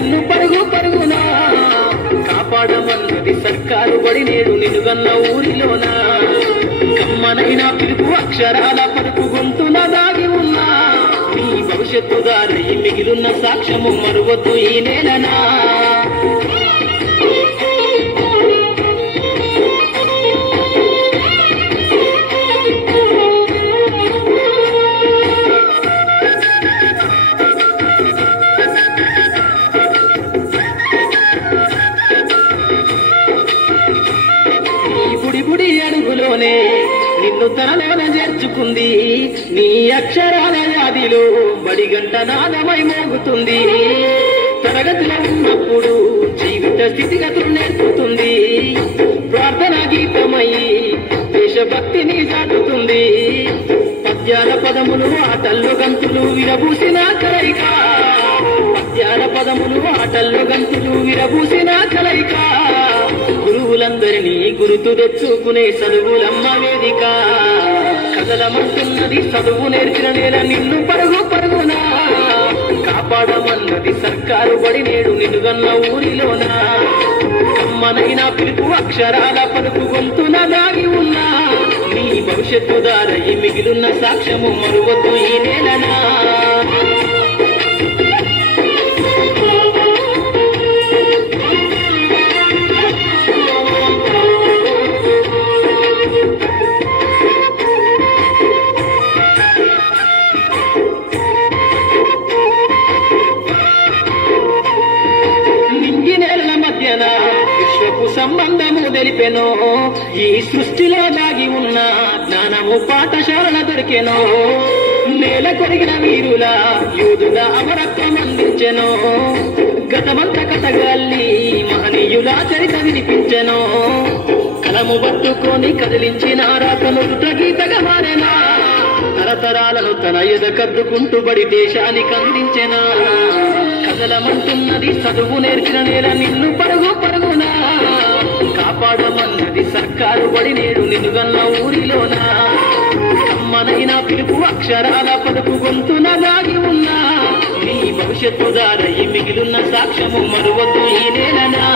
నిన్ను పరుగు పరుగునా కాపాడమన్నది సర్కారు బడి నేడు నిన్నుగన్న ఊరిలోనా కమ్మనైన పిలుపు అక్షరాల పలుకు గొంతుల దాగి ఉన్నా నీ భవిష్యత్తు దారి మిగిలిన సాక్ష్యము మరువద్దు ఈ నేలనా అడుగులోనే నిన్ను తనలోనే చేర్చుకుంది నీ అక్షరాల యాదిలో బడిగంట నాదమై మోగుతుంది తరగతిలో ఉన్నప్పుడు జీవిత స్థితిగతులు నేర్పుతుంది ప్రార్థనా గీతమై దేశభక్తిని చాటుతుంది పద్యాల పదములు ఆటల్లో గంతులు విరబూసిన కలయిక పద్యాల పదములు ఆటల్లో గంతులు విరబూసిన కలయిక గురువులందరినీ గురుతు తెచ్చుకునే చదువులమ్మ వేదిక కదలమంటున్నది చదువు నేర్చిన నేల నిన్ను పరుగు పరుగునా కాపాడమన్నది సర్కారు బడి నేడు నిన్నుగన్న ఊరిలోనా కమ్మనైన పిలుపు అక్షరాల పలుకు గొంతున దాగి ఉన్నా నీ భవిష్యత్తు దారి మిగిలిన సాక్ష్యము మరువద్దు ఈ నేలనా విశ్వపు సంబంధము తెలిపెనో ఈ సృష్టిలో దాగి ఉన్న జ్ఞానము పాఠశాల దొరికెనో నేల కొరిగిన వీరుల యూదుల అమరత్వం అందించెనో గతమంత కథగాల్ని మహనీయుల చరిత వినిపించెనో కలము పట్టుకొని కదిలించిన రాతను గీతగా మారెనా తరతరాలను తన ఎద కద్దుకుంటూ బడి దేశానికి అందించెనా కదలమంటున్నది చదువు నేర్చిన నేల నిన్ను పరుగు పరుగునా కాపాడమన్నది సర్కారు బడి నేడు నిన్నుగన్న ఊరిలోనా కమ్మనైన పిలుపు అక్షరాల పలుకు గొంతున దాగి ఉన్నా నీ భవిష్యత్తు దారి మిగిలిన సాక్ష్యము మరువద్దు ఈ నేలనా